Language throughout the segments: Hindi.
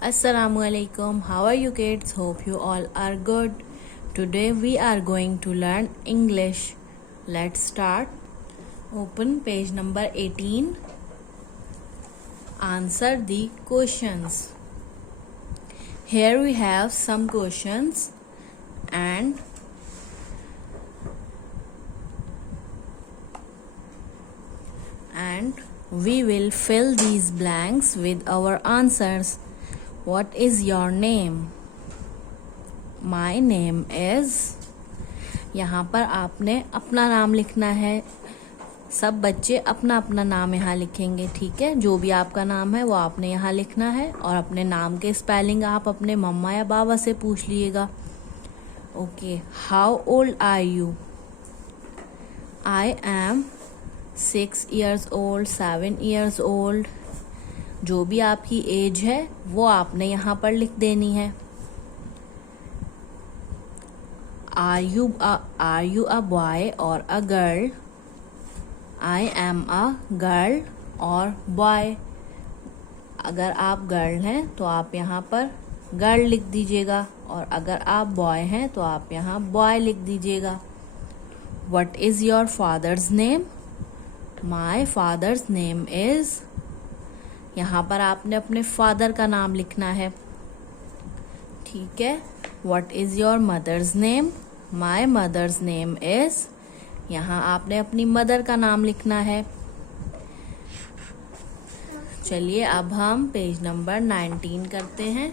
Assalamu alaikum. How are you kids? Hope you all are good. Today we are going to learn English. Let's start. Open page number 18. Answer the questions. Here we have some questions and we will fill these blanks with our answers. What is your name? My name is. यहाँ पर आपने अपना नाम लिखना है. सब बच्चे अपना अपना नाम यहाँ लिखेंगे, ठीक है. जो भी आपका नाम है वो आपने यहाँ लिखना है और अपने नाम के स्पेलिंग आप अपने मम्मा या बाबा से पूछ लीजिएगा. Okay. How old are you? I am 6 years old, 7 years old. जो भी आपकी एज है वो आपने यहाँ पर लिख देनी है. आर यू अ बॉय और a girl? I am a girl और बॉय. अगर आप गर्ल हैं तो आप यहाँ पर गर्ल लिख दीजिएगा और अगर आप बॉय हैं तो आप यहाँ बॉय लिख दीजिएगा. What is your father's name? My father's name is. यहाँ पर आपने अपने फादर का नाम लिखना है, ठीक है. What is your mother's name? My mother's name is. यहाँ आपने अपनी मदर का नाम लिखना है. चलिए अब हम पेज नंबर 19 करते हैं.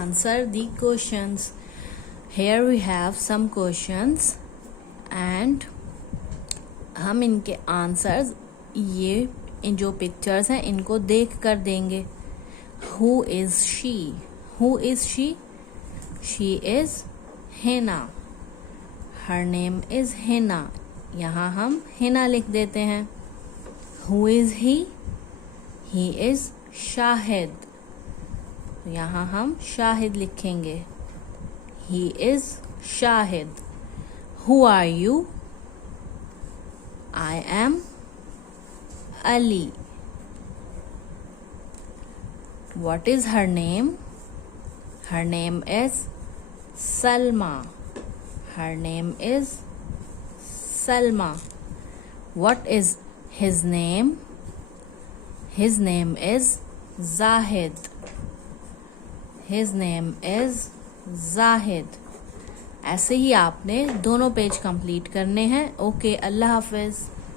Answer the questions. Here we have some questions and हम इनके आंसर्स ये जो पिक्चर्स हैं इनको देख कर देंगे. Who is she? Who is she? She is Hina. Her name is Hina. यहाँ हम हिना लिख देते हैं. Who is he is Shahid. यहाँ हम शाहिद लिखेंगे. He is Shahid. Who are you? I am Ali. What is her name? Her name is Salma. Her name is Salma. What is his name? His name is Zahid. His name is Zahid. ऐसे ही आपने दोनों पेज कंप्लीट करने हैं. ओके, अल्लाह हाफिज.